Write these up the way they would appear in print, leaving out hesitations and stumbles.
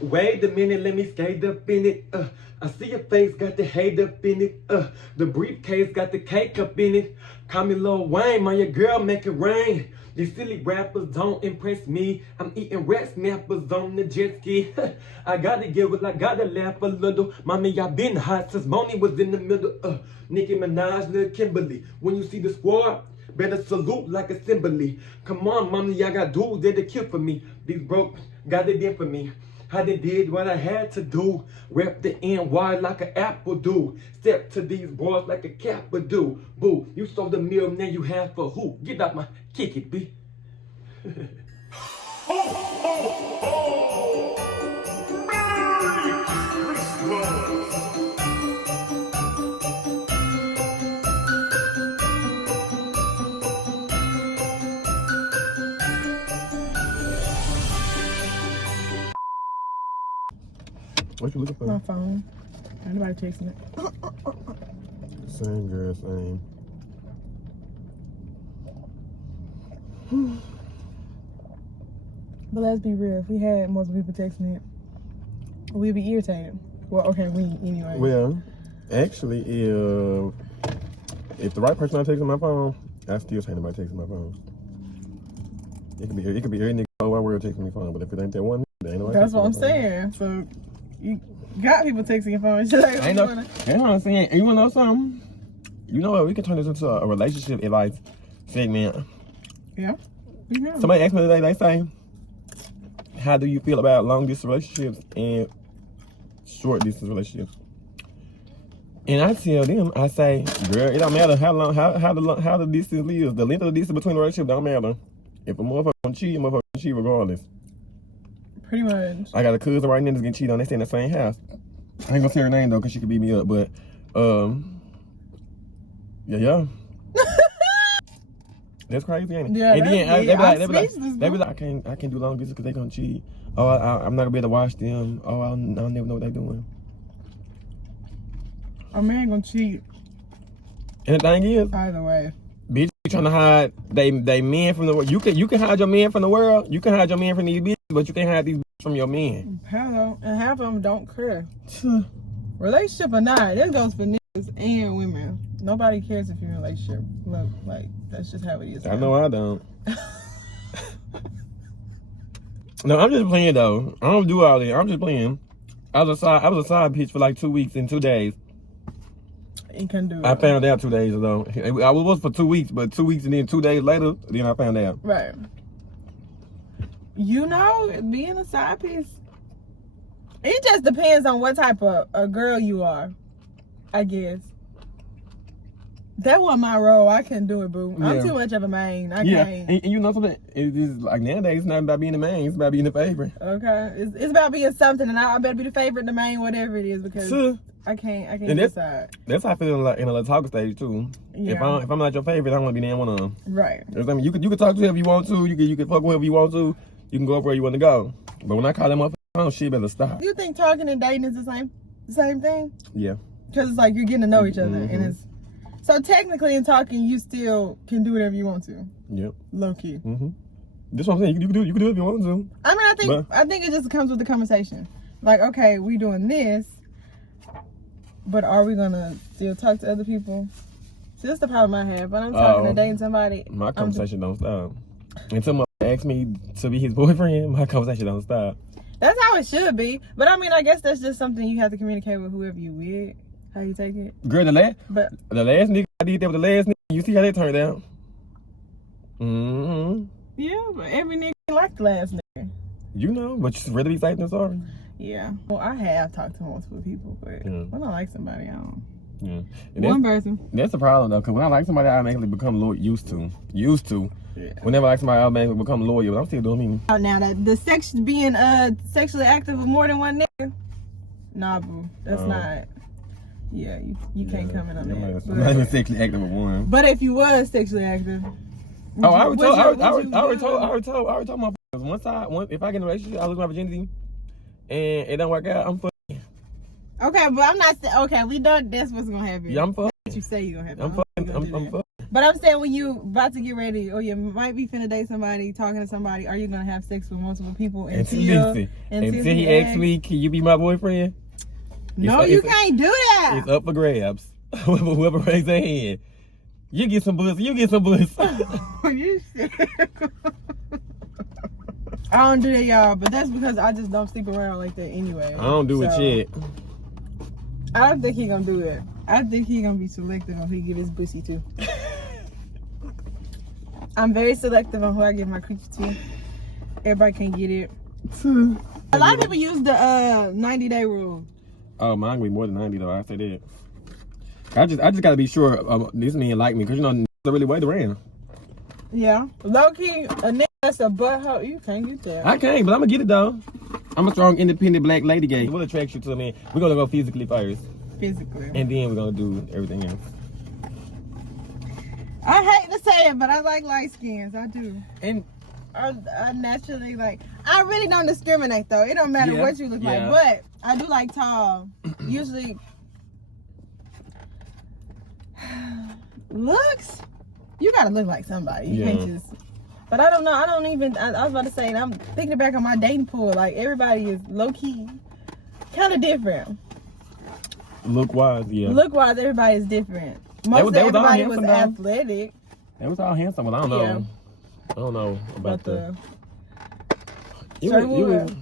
Wait a minute, let me skate up in it. I see your face, got the hate up in it. The briefcase got the cake up in it. Call me Lil Wayne, man, your girl make it rain. These silly rappers don't impress me. I'm eating rat snappers on the jet ski. I gotta giggle, I gotta laugh a little. Mommy, I been hot since Bonnie was in the middle. Nicki Minaj, Lil Kimberly. When you see the squad, better salute like assembly. Come on, mommy, I got dudes that they kill for me. These broke got it in for me. How they did what I had to do. Rep the NY like an apple do. Step to these boys like a Kappa do. Boo, you sold the meal, now you have for who? Get out my kick it, B. Ho, ho, ho! Merry Christmas! What you looking for? My phone. Anybody texting it? Same girl, same. But let's be real. If we had multiple people texting it, we'd be irritated. Well, okay, we anyway. Well, actually, if the right person not texting my phone, I still say nobody texting my phone. It could be every nigga all over world texting my phone, but if it ain't that one, there ain't nobody. That's what I'm saying. So you got people texting your phone. I know. That's what I'm saying. And you wanna know something? You know what? We can turn this into a relationship advice segment. Yeah. Somebody asked me today. They say, "How do you feel about long distance relationships and short distance relationships?" And I tell them, I say, "Girl, it don't matter how long, how the distance is. The length of the distance between the relationship don't matter. If a motherfucker gonna cheat, a motherfucker gonna cheat regardless." Pretty much. I got a cousin right now that's getting cheated on. They stay in the same house. I ain't gonna say her name though, cause she could beat me up. But yeah. That's crazy, ain't it? Yeah, and then they be like, I can't do long distance because they gonna cheat. Oh, I'm not gonna be able to watch them. Oh, I'll never know what they doing. A man gonna cheat. And the thing is, Either way. bitch, you trying to hide they men from the world. You can hide your man from the world. You can hide your man from these bitches, but you can't hide these bitches from your men. Hello. And half of them don't care. Relationship or not, this goes for niggas and women. Nobody cares if you're in a relationship. Look, like, that's just how it is. I know I don't. No, I'm just playing though. I don't do all that. I'm just playing. I was a side bitch for like 2 weeks and 2 days. You can do it. I found out 2 days ago. I was for 2 weeks, but 2 weeks and then 2 days later, then I found out. Right. You know, being a side piece, it just depends on what type of a girl you are, I guess. That wasn't my role. I couldn't do it, boo. Yeah. I'm too much of a main. I can't. And you know something? It is like nowadays, it's not about being the main. It's about being the favorite. Okay. It's about being something, and I better be the favorite, the main, whatever it is, because I can't decide. That's how I feel in a talking stage too. Yeah. If I'm not your favorite, I don't want to be near one of them. Right. I mean, you can talk to whoever you want to. You can fuck whoever you want to. You can go up where you want to go. But when I call them up, oh shit, better stop. Do you think talking and dating is the same thing? Yeah. Because it's like you're getting to know each other, Mm-hmm. and it's so technically in talking, you still can do whatever you want to. Yep. Low key. Mm-hmm. That's what I'm saying. You can do it if you want to. I mean, I think it just comes with the conversation. Like, okay, we doing this, but are we gonna still talk to other people? See, that's the problem I have. When I'm talking and dating somebody, my conversation don't stop. And someone asks me to be his boyfriend, my conversation don't stop. That's how it should be. But I mean, I guess that's just something you have to communicate with whoever you with. How you take it. Girl, the last nigga I did that with the last nigga, you see how that turned out? Mm-hmm. Yeah, but every nigga like the last nigga. You know, but you rather be safe than sorry. Yeah. Well, I have talked to multiple people, but when I like somebody, I don't. Yeah. One person. That's the problem though, because when I like somebody, I automatically become loyal. Used to. Yeah. Whenever I like somebody, I automatically become loyal. But I'm still doing me. Now that the being sexually active with more than one nigga, nah, boo, that's not. Yeah, you can't come in on that. I'm not even sexually active with one. But if you was sexually active, I already told my once if I get in a relationship, I lose my virginity, and it don't work out, I'm fucking. Okay, but I'm not. Okay, we don't. That's what's gonna happen. Yeah, I'm fucking. What you say you gonna happen? I'm fucking. But I'm saying when you about to get ready, or you might be finna date somebody, talking to somebody, are you gonna have sex with multiple people until he asks me, can you be my boyfriend? No, you can't do that. It's up for grabs. Whoever raised their hand. You get some pussy, you get some pussy. You shit. I don't do that, y'all, but that's because I just don't sleep around like that anyway. I don't do it yet. I don't think he gonna do it. I think he gonna be selective on who he give his pussy to. I'm very selective on who I give my creature to. Everybody can get it. A lot of people use the 90-day rule. Oh, mine gonna be more than 90 though. I say that. I just gotta be sure this man like me, cause you know they really wait around. Yeah, low key, a nigga that's a butthole, you can't get that. I can't, but I'm gonna get it though. I'm a strong, independent black lady gay. What attracts you to a man? We're gonna go physically first. Physically. And then we're gonna do everything else. I hate to say it, but I like light skins. I do. And I naturally like. I really don't discriminate though. It don't matter what you look like, but I do like tall. Usually, looks. You gotta look like somebody. You can't just. But I don't know. I don't even. I was about to say. I'm thinking back on my dating pool. Like everybody is low key, kind of different. Look wise, yeah. Look wise, everybody is different. Most everybody was athletic. They was all handsome, but I don't know. Yeah. I don't know about the. Trey I don't know who that is.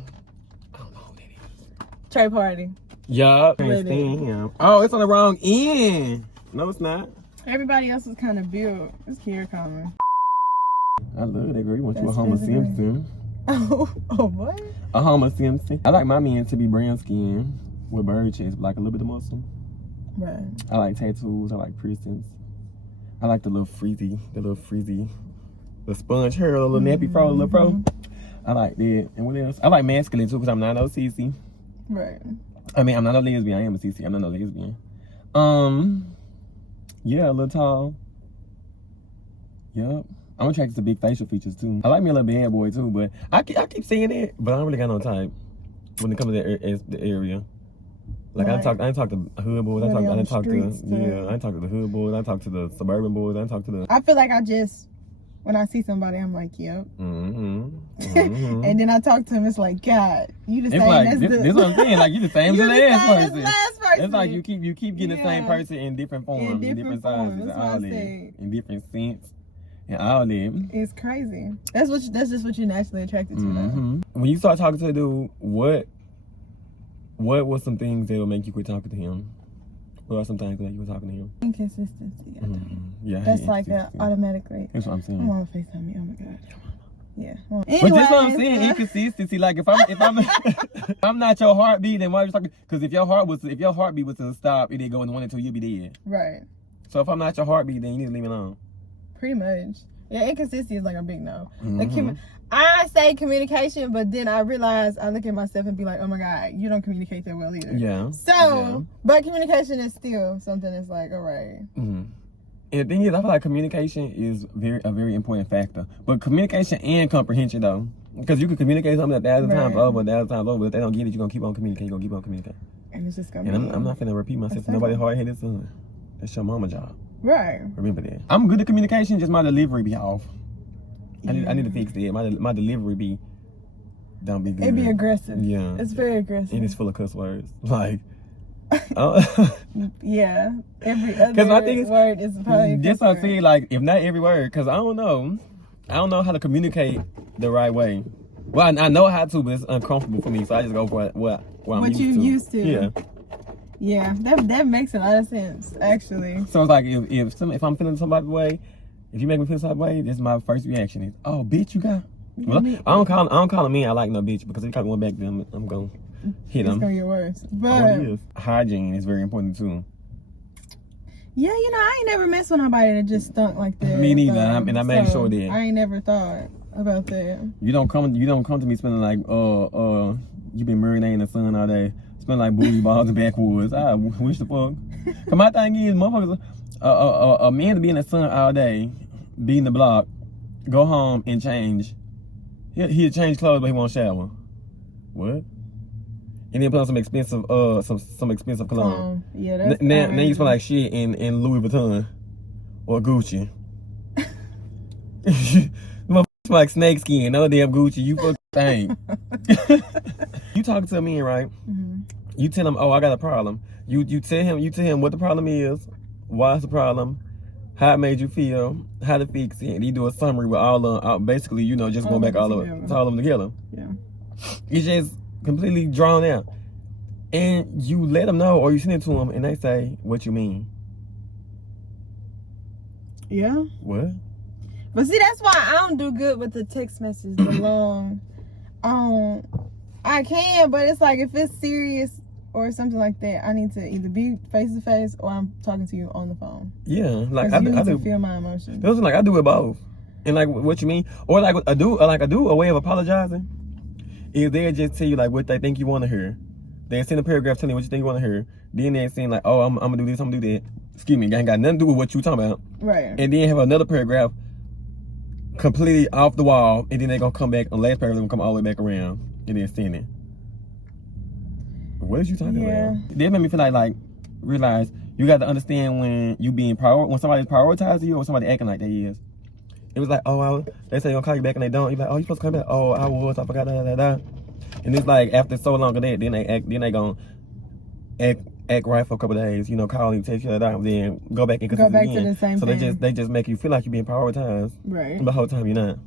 Trey Party. Yeah. Can't stand him. Oh, it's on the wrong end. No, it's not. Everybody else was kind of built. It's Kiera coming. I love that girl. You want you a Homer Simpson. Oh, what? A Homer Simpson. I like my men to be brown skin with bird chest, but like a little bit of muscle. Right. I like tattoos. I like piercings. I like the little frizzy, the sponge hair, the little nappy fro, the little fro. I like that. And what else? I like masculine too, because I'm not no CC. Right. I mean, I'm not a lesbian. I am a CC. I'm not no lesbian. Yeah, a little tall. Yep. I'm attracted to big facial features too. I like me a little bad boy too, but I keep saying it, but I don't really got no type when it comes to the area. Like I didn't talk to hood boys. I didn't talk to the hood boys. I talk to the suburban boys. I talk to the. I feel like I just when I see somebody, I'm like, yep. And then I talk to him. It's like, God, you the same as this is what I'm saying. Like you the same as the last person. It's like you keep getting the same person in different forms, in different sizes, and all that, in different scents, and all that. It's crazy. That's just what you're naturally attracted to. Now. When you start talking to a dude, what was some things that'll make you quit talking to him? What are some things that you were talking to him? Inconsistency. Yeah, that's like automatically. That's what I'm saying. I want to FaceTime me. Oh my God. Yeah. Anyway, but that's what I'm saying. Inconsistency. Like if I'm I'm not your heartbeat, then why are you talking? Because if your heartbeat was to stop, it'd go in 1 and 2, you'd be dead. Right. So if I'm not your heartbeat, then you need to leave me alone. Pretty much. Yeah, inconsistency is like a big no. I say communication, but then I realize I look at myself and be like, oh my God, you don't communicate that well either. Yeah. So, but communication is still something that's like, all right. And the thing is, I feel like communication is a very important factor. But communication and comprehension though. Because you can communicate something 1,000 times over, 1,000 times over, but if they don't get it, you're going to keep on communicating, And it's just going to be. I'm not finna repeat myself to nobody hard-headed son. That's your mama job. Right. Remember that. I'm good at communication, just my delivery be off. I need to fix that. My delivery don't be good. It be aggressive. Yeah. It's very aggressive. And it's full of cuss words. Like, yeah. Every other word is probably that's what I'm saying. Like, if not every word, because I don't know how to communicate the right way. Well, I know how to, but it's uncomfortable for me, so I just go for what I'm used to. Yeah. Yeah, that makes a lot of sense, actually. So it's like if I'm feeling some type of way, if you make me feel some type of way, this is my first reaction is, oh, bitch, you got. Well, I don't call him me. I like no bitch because if he call me one back, then I'm gonna hit him. It's gonna get worse. But hygiene is very important too. Yeah, I ain't never messed with nobody that just stunk like that. Me neither, and I made sure that I ain't never thought about that. You don't come to me smelling like you been marinating in the sun all day. Smell like booty balls and backwoods. I wish the fuck. Cause my thing is, motherfuckers, a man to be in the sun all day, be in the block, go home and change. He'll change clothes, but he won't shower. What? And then put on some expensive some expensive cologne. Yeah, that's now you smell like shit in Louis Vuitton. or Gucci? Motherfucker like snake skin, no damn Gucci. You fucking thing. You talking to a man, right? Mm-hmm. You tell him, oh, I got a problem. You tell him what the problem is, why it's the problem, how it made you feel, how to fix it, and you do a summary with all of basically, you know, just going back to all of them together. Yeah. It's just completely drawn out. And you let them know, or you send it to them, and they say, what you mean? Yeah. What? But see, that's why I don't do good with the text message, the long. I can, but it's like if it's serious or something like that, I need to either be face to face or I'm talking to you on the phone. Yeah, like I do feel my emotions. It was like I do it both, and like what you mean, or like I do a way of apologizing is they'll just tell you like what they think you want to hear. They send a paragraph telling you what you think you want to hear. Then they saying like, oh, I'm gonna do this, I'm gonna do that. Excuse me, ain't got nothing to do with what you talking about. Right. And then have another paragraph completely off the wall, and then they gonna come back. The last paragraph gonna come all the way back around, and then send it. What is you talking about? They made me feel like realize you got to understand when you being when somebody's prioritizing you or somebody acting like they is. It was like, oh, they say they're gonna call you back and they don't. You're like, oh, you supposed to come back? Oh, I forgot that. And it's like after so long of that, then they gonna act right for a couple of days. You know, call you, text you, then go back and go back to the same so thing. they just make you feel like you're being prioritized. Right. But the whole time you're not.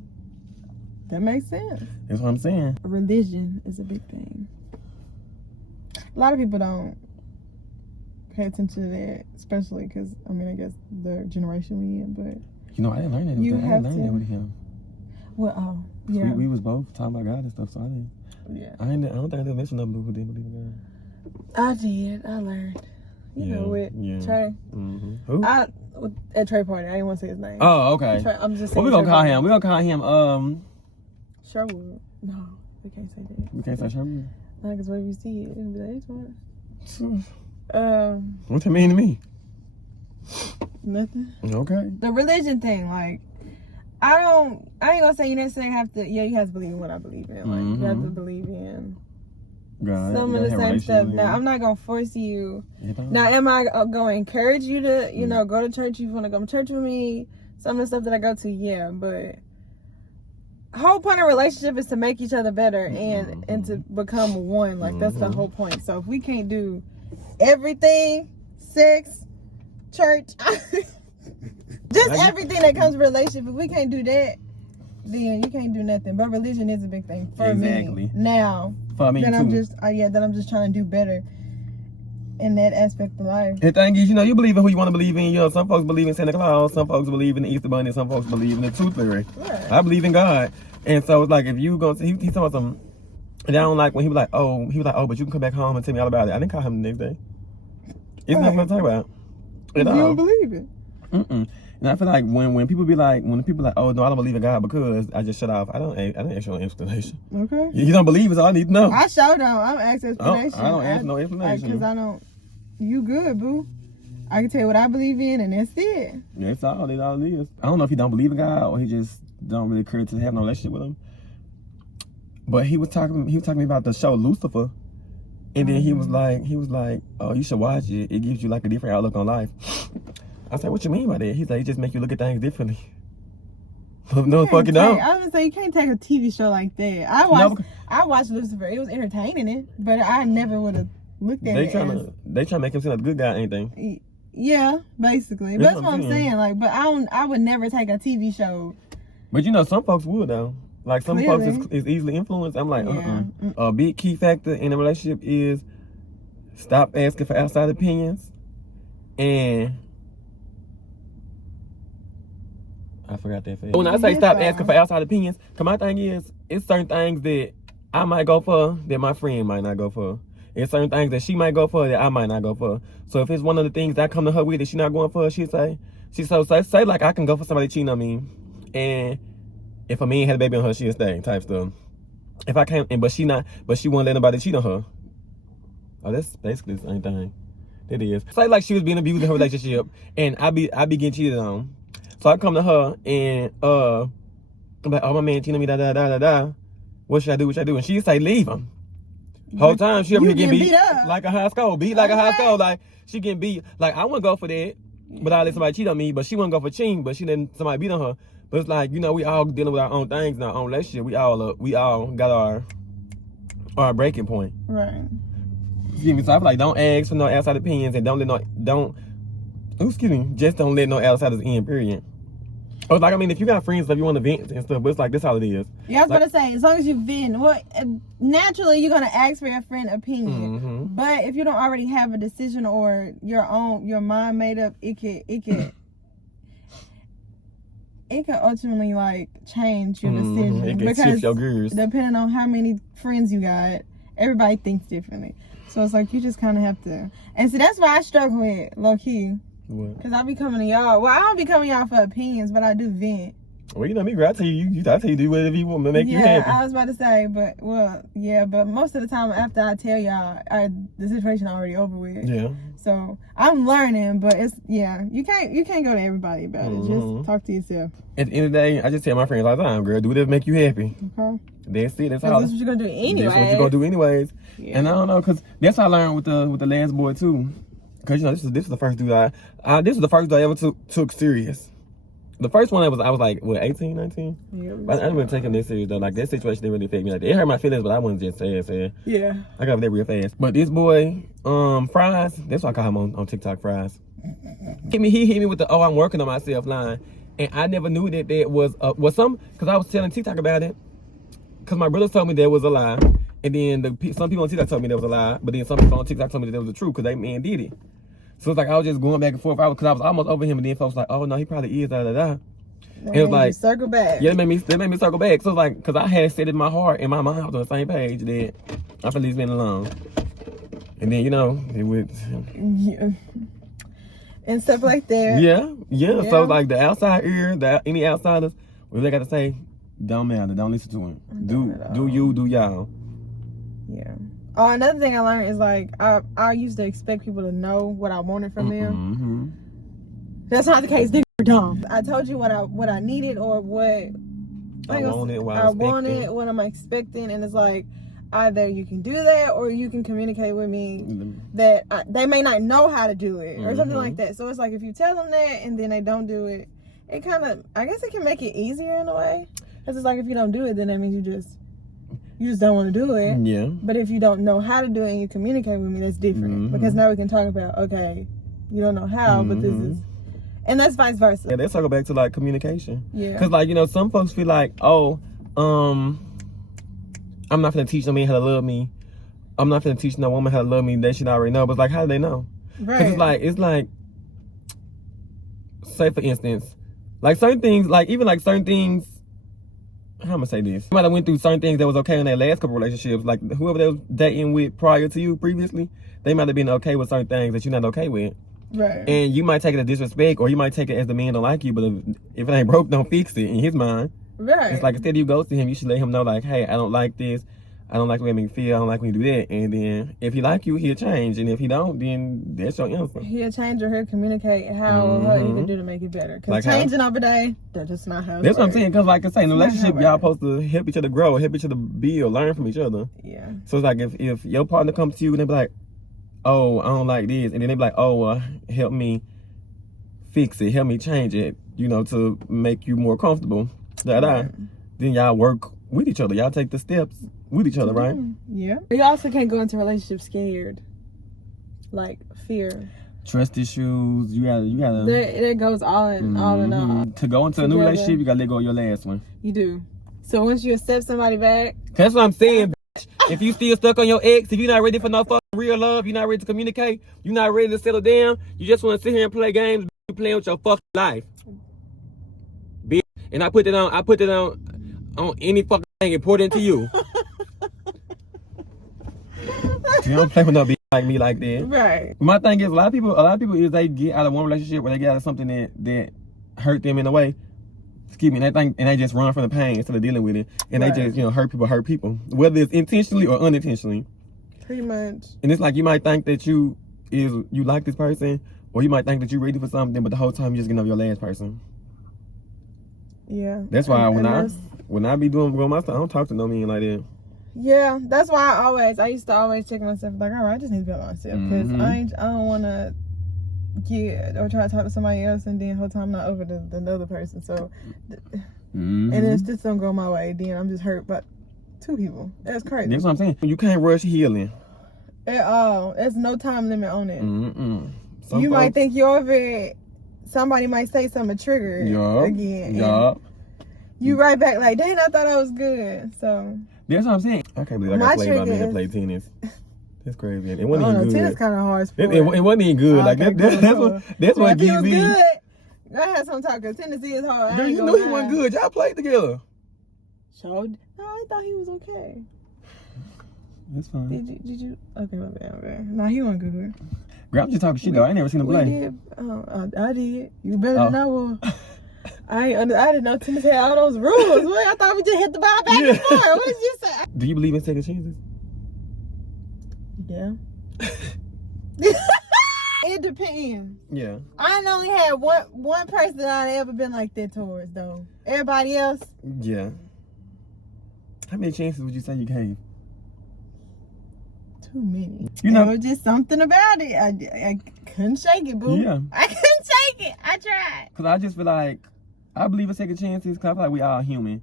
That makes sense. That's what I'm saying. Religion is a big thing. A lot of people don't pay attention to that, especially because, I mean, I guess the generation we in, but... You know, I didn't learn that with him. Well, yeah. We was both talking about God and stuff, so I didn't... Yeah. I don't think I did mention nothing who didn't believe in God. I did. I learned. You know, with Trey. Mm-hmm. Who? At Trey party. I didn't want to say his name. Oh, okay. I'm just saying. What we gonna call him? We gonna call him, Sherwood. No, we can't say that. We can't say Sherwood? No, because whenever you see it, it'll be like, it's one. What's it mean to me? Nothing. Okay. The religion thing, like, I ain't gonna say you necessarily have to, you have to believe in what I believe in. Like, you have to believe in God, some of the same stuff. Now, I'm not gonna force you. Now, am I gonna encourage you to, you know, go to church? You wanna go to church with me? Some of the stuff that I go to, yeah, but whole point of relationship is to make each other better and to become one. Like, that's the whole point. So if we can't do everything, sex, church, just everything that comes with relationship, if we can't do that, then you can't do nothing. But religion is a big thing for me now. For me too. I'm just trying to do better in that aspect of life. The thing is, you know, you believe in who you want to believe in. You know, some folks believe in Santa Claus, some folks believe in the Easter Bunny, some folks believe in the Tooth Fairy. Right. I believe in God. And so it's like, if you go, he told some, and I don't like when he was like, oh, but you can come back home and tell me all about it. I didn't call him the next day. It's nothing to talk about. You don't believe it. And I feel like when people be like, oh no, I don't believe in God because I just shut off. I didn't ask you an explanation. Okay. You don't believe it, so I need to know. I sure don't. I'm asking explanation. I don't ask no explanation. Because I don't. You good, boo. I can tell you what I believe in, and that's it. That's all it is. I don't know if he don't believe in God or he just don't really care to have no relationship with him. But he was talking to me about the show Lucifer. And then he was like, oh, you should watch it. It gives you like a different outlook on life. I said, what you mean by that? He's like, it just make you look at things differently. No, fucking don't. I was gonna say, you can't take a TV show like that. I watched Lucifer. It was entertaining, but I never would have looked at it. They try to make him seem like a good guy, ain't they? Yeah, basically. That's what I'm saying. Like, but I would never take a TV show. But you know, some folks would though. Like some folks is easily influenced. I'm like, A big key factor in a relationship is stop asking for outside opinions, and I forgot that phrase. When I say stop asking for outside opinions, cause my thing is, it's certain things that I might go for that my friend might not go for. It's certain things that she might go for that I might not go for. So if it's one of the things I come to her with that she's not going for, say like I can go for somebody cheating on me, and if a man had a baby on her, she'll stay type stuff. If I can't, but she won't let nobody cheat on her. Oh, that's basically the same thing. It is. Say like she was being abused in her relationship, and I be getting cheated on. So I come to her and I'm like, oh, my man cheating on me, da. What should I do? And she say, leave him. Whole time she over here getting beat up. like a high school. Like she getting beat. Like I wouldn't go for that. But I let somebody cheat on me, but she wouldn't go for cheating, but she letting somebody beat on her. But it's like, you know, we all dealing with our own things in our own relationship. We all got our breaking point. Right. Excuse me. So I feel like don't ask for no outside opinions and just don't let no outsiders in, period. Or like, I mean, if you got friends, if you want to vent and stuff, but it's like, this how it is. Yeah, I was about to say, as long as you vent, well, naturally you're gonna ask for your friend's opinion. But if you don't already have a decision or your mind made up, it can ultimately like change your decision. It can shift your gears. Depending on how many friends you got, everybody thinks differently. So it's like you just kind of have to. And so that's why I struggle with low key. Because I be coming to y'all. Well, I don't be coming to y'all for opinions, but I do vent. Well, you know me, girl. I tell you do whatever you want to make you happy. Yeah, I was about to say, but most of the time after I tell y'all, the situation already over with. Yeah. So I'm learning, but you can't go to everybody about it. Just talk to yourself. At the end of the day, I just tell my friends all the time, girl, do whatever make you happy. Okay. That's it. That's what you're gonna do anyway. That's what you're gonna do anyways. Yeah. And I don't know, cause that's how I learned with the last boy too. Cause you know this is the first dude this was the first dude I ever took serious. The first one I was like, what, 18, 19? Yeah. But I didn't really take him that serious though. Like that situation didn't really affect me like that. It hurt my feelings, but I wasn't just sad. Yeah. I got over that real fast. But this boy, Fries, that's why I call him on TikTok, Fries. He hit me with the I'm working on myself line. And I never knew that there was cause I was telling TikTok about it. Cause my brothers told me there was a lie. And then some people on TikTok told me there was a lie. But then some people on TikTok told me that there was the truth because they man did it. So it's like I was just going back and forth because I was almost over him, and then folks like, oh no, he probably is, And it was like circle back. Yeah, it made me circle back. So it's like because I had said in my heart and my mind I was on the same page that I feel he's been alone. And then it went and stuff like that. Yeah. So like the outside ear, any outsiders, what they got to say, don't matter. Don't listen to him. Do y'all. Yeah. Oh, another thing I learned is like I used to expect people to know what I wanted from them. That's not the case. They're dumb. I told you what I needed or what I wanted, what I'm expecting, and it's like either you can do that or you can communicate with me that they may not know how to do it or something like that. So it's like if you tell them that and then they don't do it, it kind of, I guess it can make it easier in a way. Because it's like if you don't do it, then that means you just don't want to do it. Yeah. But if you don't know how to do it and you communicate with me, that's different. Because now we can talk about, okay, you don't know how, but this is, and that's vice versa. Yeah, let's talk back to like communication. Yeah. Because like, some folks feel like, I'm not going to teach no man how to love me. I'm not going to teach no woman how to love me. They should already know. But it's like, how do they know? Right. Because it's like, say for instance, like certain things, like even like certain things, how am I say this? You might have went through certain things that was okay in their last couple relationships. Like whoever they was dating with prior to you previously, they might have been okay with certain things that you're not okay with. Right. And you might take it as disrespect, or you might take it as the man don't like you. But if it ain't broke, don't fix it in his mind. Right. It's like instead of you go to him, you should let him know like, hey, I don't like this. I don't like the way it make me feel. I don't like when you do that. And then if he like you, he'll change. And if he don't, then that's your answer. He'll change or he'll communicate how what he can do to make it better. Because like changing over day, that's just not how it That's works. what I'm saying. Because like I say, in a relationship, y'all supposed to help each other grow, help each other build, learn from each other. Yeah. So it's like if your partner comes to you and they be like, oh, I don't like this. And then they be like, oh, help me fix it. Help me change it, to make you more comfortable. Right. Then y'all work with each other. Y'all take the steps with each other, right? Yeah. You also can't go into a relationship scared. Like fear. Trust issues. You gotta. It goes all in all. To go into a new relationship, you gotta let go of your last one. You do. So once you accept somebody back. That's what I'm saying. If you still stuck on your ex, if you're not ready for no fucking real love, you're not ready to communicate, you're not ready to settle down, you just want to sit here and play games, you playing with your fucking life. Bitch. And I put it on any fucking thing important to you. You don't play with no bitch like me like that. Right. My thing is a lot of people is they get out of one relationship or they get out of something that hurt them in a way. Excuse me, and they just run from the pain instead of dealing with it. And they just, hurt people. Whether it's intentionally or unintentionally. Pretty much. And it's like you might think that you like this person, or you might think that you're ready for something, but the whole time you're just getting over your last person. Yeah. That's why when I be doing my stuff, I don't talk to no man like that. Yeah, that's why I used to always check myself like, all right, I just need to be by myself because I don't want to Yeah, or try to talk to somebody else, and then whole time not over the other person. So, Mm-hmm. and if this don't go my way, then I'm just hurt by 2 people. That's crazy. That's what I'm saying. You can't rush healing at all. There's no time limit on it. Some you folks, might think you're over it. Somebody might say something trigger again. Yeah. You right back like, dang, I thought I was good. So that's what I'm saying. I can't believe I got played by men that play tennis. That's crazy. It wasn't even good. Tennis kind of hard sport. It wasn't even good. Like that's what gives me. Good. I had some talk because tennis is hard. Girl, you knew he wasn't good. Y'all played together. No, I thought he was okay. That's fine. Did you? Okay, my bad. Okay. No, he wasn't good. Girl, I'm just talking shit though. I ain't never seen him play. I did. You better than I was. I didn't know tennis had all those rules. What? I thought we just hit the ball back and forth. What did you say? Do you believe in second chances? Yeah. It depends. Yeah. I only had one person that I'd ever been like that towards, though. Everybody else? Yeah. How many chances would you say you gave? Too many. You know, there was just something about it. I couldn't shake it, boo. Yeah. I couldn't shake it. I tried. Cause I just feel like I believe in second chances. Cause I feel like we all human.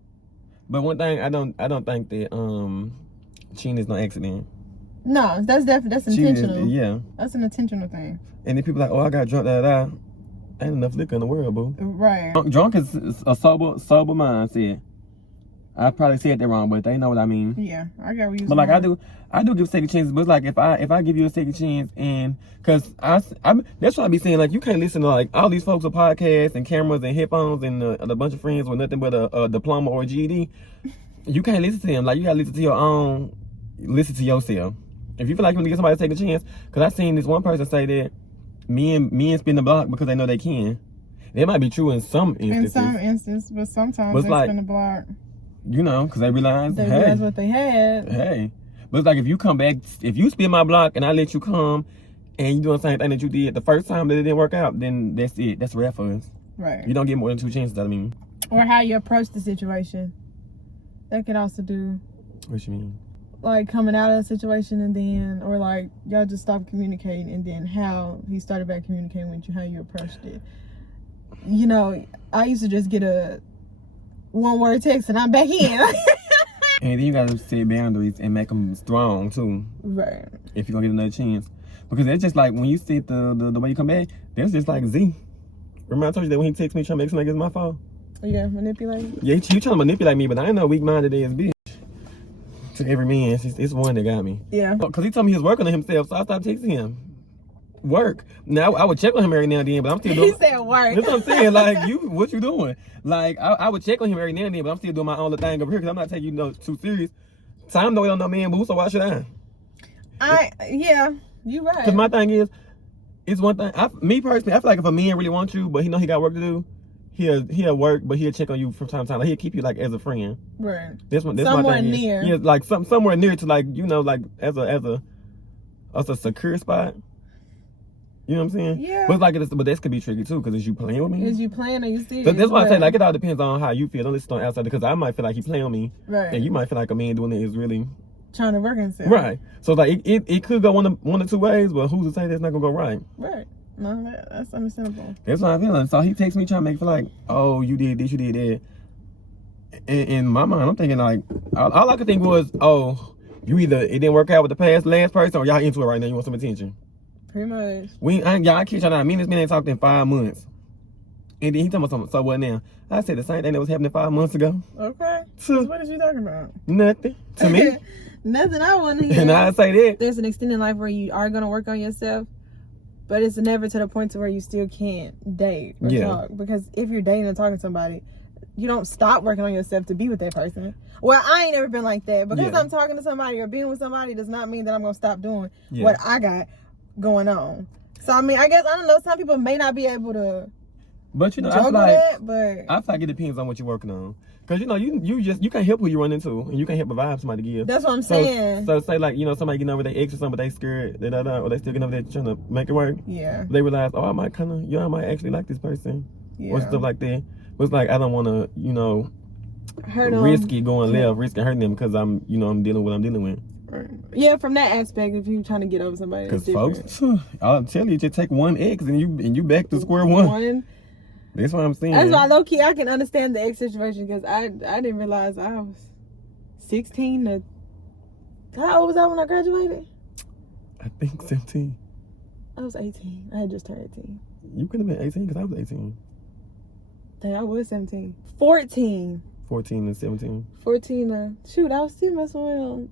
But one thing I don't think that cheating is no accident. No, that's intentional. Yeah. That's an intentional thing. And then people like, oh, I got drunk, ain't enough liquor in the world, boo. Right. Drunk is a sober mindset. I probably said that wrong, but they know what I mean. Yeah, I got what you. But like I do give second chances. But it's like if I give you a second chance, and cause that's what I be saying. Like you can't listen to like all these folks with podcasts and cameras and headphones and a bunch of friends with nothing but a diploma or a GED. You can't listen to them. Like you gotta listen to your own. Listen to yourself. If you feel like you want to give somebody a second chance, cause I seen this one person say that men spin the block because they know they can. It might be true in some instances. In some instances, but sometimes but they like, spin the block. You know, because they realize what they had. Hey. But it's like if you come back, if you spin my block and I let you come and you doing the same thing that you did the first time that it didn't work out, then that's it. That's rare for us. Right. You don't get more than 2 chances, I mean. Or how you approach the situation. That can also do. What you mean? Like coming out of a situation and then, or like y'all just stopped communicating and then how he started back communicating with you, how you approached it. You know, I used to just get a 1-word text and I'm back in. And then you gotta set boundaries and make them strong too. Right. If you're gonna get another chance. Because it's just like when you set the way you come back, that's just like Z. Remember I told you that when he texts me trying to make it seem like it's my fault? Yeah, manipulate. Yeah, you trying to manipulate me, but I ain't no weak-minded ass bitch. To every man, it's one that got me. Yeah. Because he told me he was working on himself, so I stopped texting him. Work. Now, I would check on him every now and then, but I'm still doing... He said work. That's what I'm saying. Like, what you doing? Like, I would check on him every now and then, but I'm still doing my own little thing over here because I'm not taking you too serious. Time don't wait on no man, boo, so why should I? Yeah, you right. Because my thing is, it's one thing... me personally, I feel like if a man really wants you, but he know he got work to do, he'll work, but he'll check on you from time to time. Like he'll keep you like as a friend. Right. This somewhere my thing near. Yeah, like somewhere near to like, you know, like as a secure spot. You know what I'm saying? Yeah. But this could be tricky too, because is you playing with me? Is you playing or you serious? So that's why I say like it all depends on how you feel. Don't listen on outside because I might feel like he playing on me. Right. And you might feel like a man doing it is really trying to work himself. Right. So like it could go one or two ways, but who's to say that's not gonna go right? Right. No, that's understandable. That's what I'm feeling. So he texts me trying to make it feel like, oh, you did this, you did that. And in my mind, I'm thinking like, all I could think was, oh, you either it didn't work out with the last person, or y'all into it right now. You want some attention. Pretty much. I kid y'all not. Me and this man ain't talked in 5 months. And then he told me something. So what now? I said the same thing that was happening 5 months ago. Okay. So what is you talking about? Nothing. To me. Nothing I want to hear. And I say that. There's an extended life where you are going to work on yourself. But it's never to the point to where you still can't date or talk. Because if you're dating and talking to somebody, you don't stop working on yourself to be with that person. Well, I ain't never been like that. Because I'm talking to somebody or being with somebody does not mean that I'm going to stop doing what I got going on. So, I mean, I guess, I don't know, some people may not be able to but, you know, juggle that, but... I feel like it depends on what you're working on. Because, you know, you can't help who you run into. And you can't help a vibe somebody give. That's what I'm saying. So say, like, you know, somebody getting over their ex or something, but they scared, or they still getting over there trying to make it work. Yeah. They realize, oh, I might actually like this person. Yeah. Or stuff like that. But it's like, I don't want to, you know, hurt them. Risk it going left, risk it hurting them because I'm dealing with what I'm dealing with. Right. Yeah, from that aspect, if you trying to get over somebody, because folks, I'll tell you, just take one ex and you back to square one. That's what I'm saying. That's why low key I can understand the ex situation, because I didn't realize I was 16 to, how old was I when I graduated? I think 17. I was 18. I had just turned 18. You could have been 18 because I was 18. Dang, I was 17. 14. 14 and 17. 14. Shoot, I was still messing with him.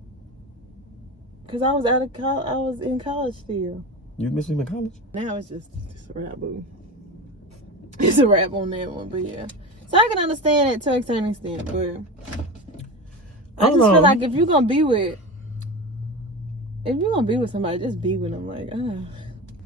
Because I was out of college. I was in college still. You missed him in college? Now it's just a rap, boo. It's a rap on that one, but yeah. So I can understand it to a certain extent, but I just feel like if you're gonna be with somebody, just be with them. Like,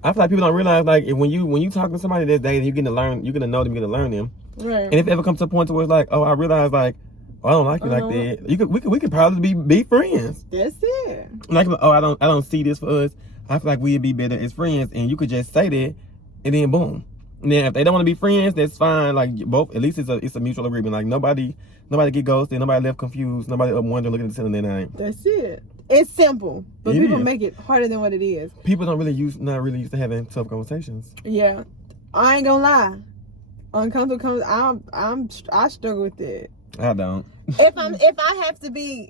I feel like people don't realize, like, when you talk to somebody this day, you're gonna learn, you're gonna know them, you're gonna learn them. Right. And if it ever comes to a point where it's like, oh, I realize, like, oh, I don't like you like that. We could probably be friends. That's it. Like, oh, I don't see this for us. I feel like we'd be better as friends, and you could just say that, and then boom. And then if they don't want to be friends, that's fine. Like, both, at least it's a mutual agreement. Like, nobody get ghosted, nobody left confused, nobody up wondering looking at the ceiling their name. That's it. It's simple, but people make it harder than what it is. People not really used to having tough conversations. Yeah, I ain't gonna lie. Uncomfortable I struggle with it. I don't. If I have to be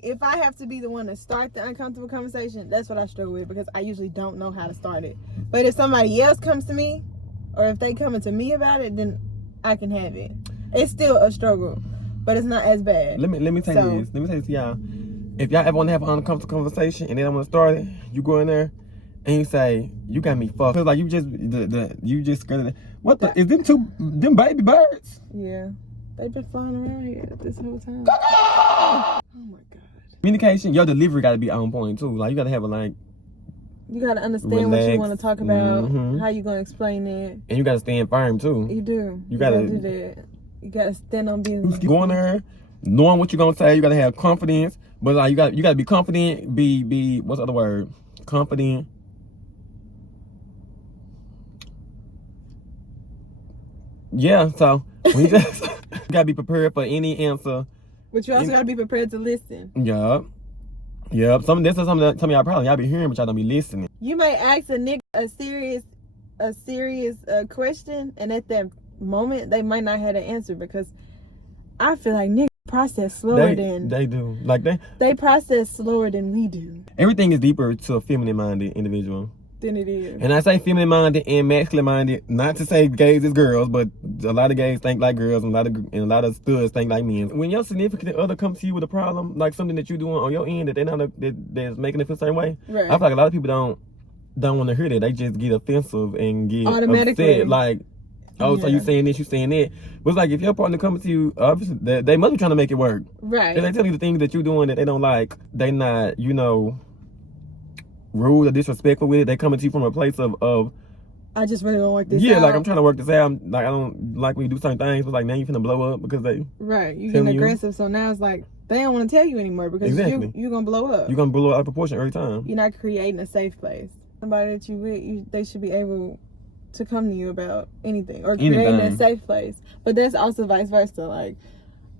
the one to start the uncomfortable conversation, that's what I struggle with, because I usually don't know how to start it. But if somebody else comes to me, or if they coming to me about it, then I can have it. It's still a struggle, but it's not as bad. Let me tell you this. Let me tell you this, y'all. If y'all ever want to have an uncomfortable conversation and then I want to start it, you go in there and you say, "You got me fucked." Cause like you just scared of it. What the? Is them baby birds? Yeah, they've been flying around here this whole time. Oh my god. Communication, your delivery got to be on point too. Like you got to have a like. You got to understand what you want to talk about, how you gonna explain it, and you got to stand firm too. You do. You gotta do that. You gotta stand on business. Going there, knowing what you're gonna say. You gotta have confidence, but like you gotta be confident. Be what's the other word? Confident. Yeah. So we just you gotta be prepared for any answer. But you also gotta be prepared to listen. Yup. This is something that some of y'all probably be hearing, but y'all don't be listening. You may ask a nigga a serious question, and at that moment they might not have the answer, because I feel like niggas process slower than they do. Like they process slower than we do. Everything is deeper to a feminine minded individual than it is. And I say feminine minded and masculine minded, not to say gays is girls, but a lot of gays think like girls, and a lot of studs think like men. When your significant other comes to you with a problem, like something that you're doing on your end that they're not that's making it feel the same way, right. I feel like a lot of people don't want to hear that. They just get offensive and get upset. Like, oh, so you saying this, you saying that. But it's like, if your partner comes to you, obviously they must be trying to make it work. Right. If they tell you the things that you're doing that they don't like, they not, rude or disrespectful with it. They coming to you from a place of I just really don't work this out. Yeah, like I'm trying to work this out. Like I don't like when you do certain things, but like now you finna blow up because they you getting aggressive. So now it's like they don't want to tell you anymore, because you're gonna blow up. You're gonna blow out of proportion every time. You're not creating a safe place. Somebody that you with, they should be able to come to you about anything, or creating a safe place. But that's also vice versa. Like,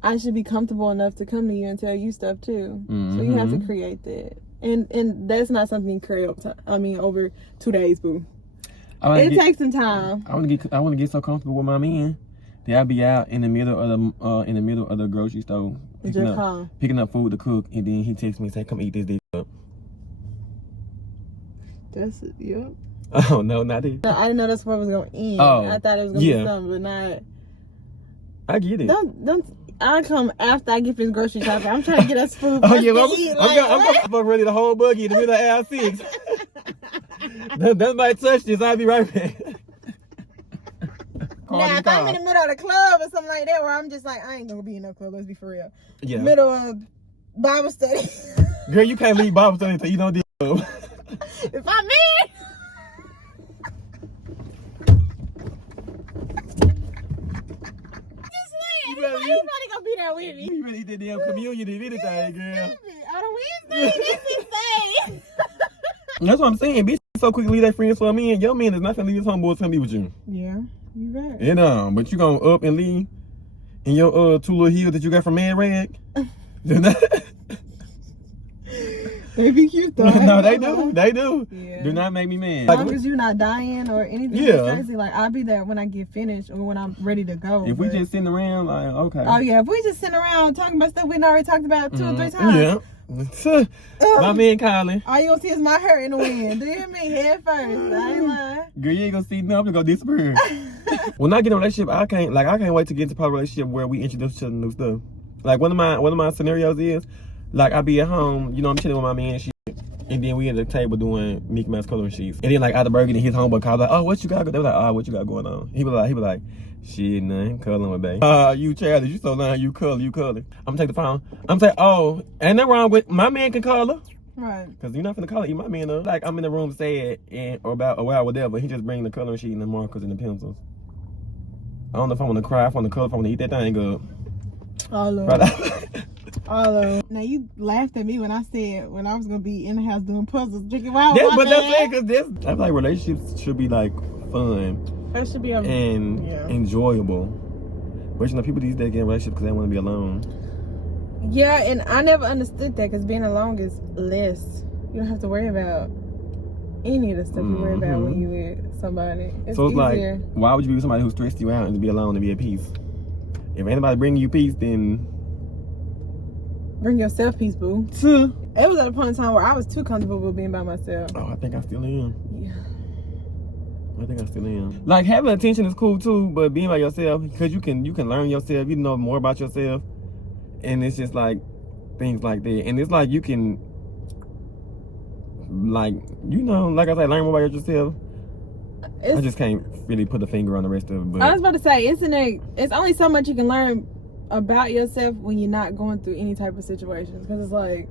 I should be comfortable enough to come to you and tell you stuff too. So you have to create that. And that's not something you create over 2 days, boo. It takes some time. I want to get so comfortable with my man that I'll be out in the middle of the grocery store picking up food to cook, and then he texts me and say, "Come eat this dick up." That's it. Yep. Oh no, not it. No, I didn't know that's where it was gonna end. I thought it was gonna be something, but not. I get it. Don't. I come after I get this grocery shopping. I'm trying to get us food. Oh yeah, I'm ready to whole buggy in the middle of aisle 6. That might touch this. I'll be right back. Now, if I'm in the middle of the club or something like that, where I'm just like, I ain't gonna be in no club. Let's be for real. Yeah. Middle of Bible study. Girl, you can't leave Bible study until you don't do it. If I'm in. Everybody gonna be there with me. You really did damn communion if anything, girl. On a Wednesday, that's insane. That's what I'm saying, bitch. So quickly leave that friends for me, and your man is not gonna leave his homeboys to be with you. Yeah, you right. And but you gonna up and leave in your 2 little heels that you got from Man Rag? That They be cute though. No, they do. They do. Yeah. Do not make me mad. As long as you're not dying or anything crazy, like I'll be there when I get finished or when I'm ready to go. If we just sitting around, like, okay. Oh yeah, if we just sitting around talking about stuff we already talked about 2 or 3 times. Yeah. My man Colin. All you gonna see is my hair in the wind. Do you hear me? Head first. I ain't lying. Girl, you ain't gonna see nothing. I'm gonna go disappear. When I get in a relationship, I can't wait to get into a relationship where we introduce each other to new stuff. Like one of my scenarios is, like I be at home, you know, I'm chilling with my man and shit, and then we at the table doing Mickey Mouse coloring sheets. And then like out the burger, and his homeboy calls like, oh, what you got? They were like, oh, what you got going on? He was like, shit, nothing, coloring with babe. You childish, you so lying, you color. I'm gonna take the phone. I'm saying, oh, ain't nothing wrong with my man can color. Right. Cause you're not finna color, my man up. Like I'm in the room sad or whatever. He just bring the coloring sheet and the markers and the pencils. I don't know if I wanna cry, if I wanna color, if I wanna eat that thing up. Oh Lord. Although, now you laughed at me when I said when I was gonna be in the house doing puzzles, drinking wine. Yeah, but that's it, cause I feel like relationships should be like fun. That should be enjoyable. But you know, people these days get in relationships because they want to be alone. Yeah, and I never understood that because being alone is less. You don't have to worry about any of the stuff you worry about when you with somebody. So it's easier. Like, why would you be with somebody who stressed you out and to be alone and be at peace? If anybody bringing you peace, then bring yourself peace, boo. It was at a point in time where I was too comfortable with being by myself. Oh, I think I still am. Yeah. I think I still am. Like having attention is cool too, but being by yourself, because you can learn yourself, you know more about yourself, and it's just like things like that. And it's like you can, like, you know, like I said, learn more about yourself. I just can't really put a finger on the rest of it. But I was about to say, it's only so much you can learn about yourself when you're not going through any type of situations, because it's like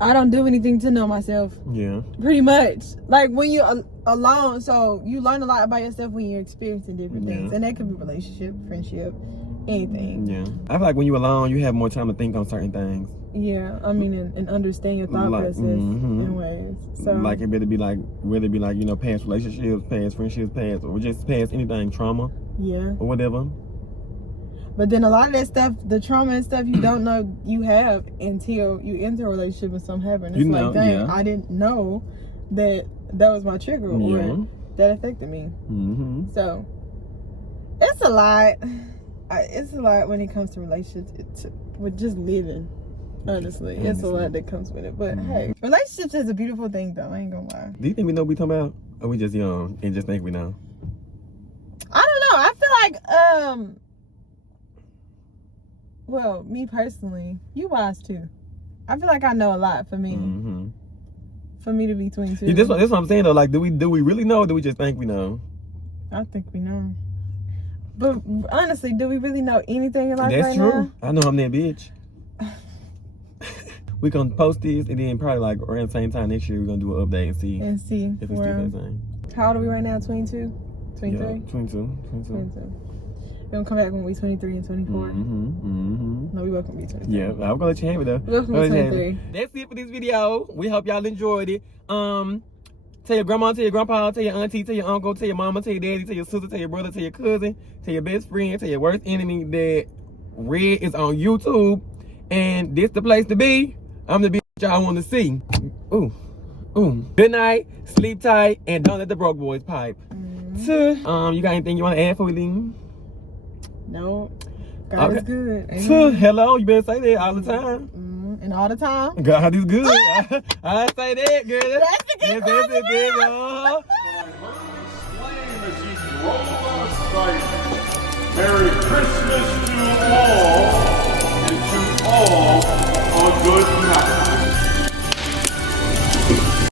I don't do anything to know myself. Yeah. Pretty much. Like when you're alone, so you learn a lot about yourself when you're experiencing different things. And that could be relationship, friendship, anything. Yeah. I feel like when you're alone, you have more time to think on certain things. Yeah. I mean, and understand your thought process in ways. So like it better be like, you know, past relationships, past friendships, past, or just past anything, trauma. Yeah. Or whatever. But then a lot of that stuff, the trauma and stuff, you don't know you have until you enter a relationship and something happens. It's like, dang, I didn't know that was my trigger or that affected me. So it's a lot. It's a lot when it comes to relationships, with just living. Honestly, it's a lot that comes with it. But hey, relationships is a beautiful thing, though. I ain't gonna lie. Do you think we know what we talking about, or we just young and just think we know? I don't know. I feel like well, me personally, you wise too. I feel like I know a lot for me. For me to be 22. Yeah, that's what I'm saying though. Like, do we really know, or do we just think we know? I think we know. But honestly, do we really know anything in life right now? That's true. I know I'm that bitch. We gonna post this, and then probably like around the same time next year, we're gonna do an update and see if it's still the same. How old are we right now? 22? 23? Yeah, 22. We're gonna come back when we're 23 and 24. No, we both gonna be 23. Yeah, I'm gonna let you have it though. We're gonna be 23. That's it for this video. We hope y'all enjoyed it. Tell your grandma, tell your grandpa, tell your auntie, tell your uncle, tell your mama, tell your daddy, tell your sister, tell your brother, tell your cousin, tell your best friend, tell your worst enemy that Red is on YouTube. And this the place to be. I'm the bitch y'all want to see. Ooh. Good night, sleep tight, and don't let the broke boys pipe. You got anything you want to add before we leave? No. God is good. Hello, you better say that all the time. And all the time. God is good. I say that, girl. That's the good. Merry Christmas to all, and to all a good night.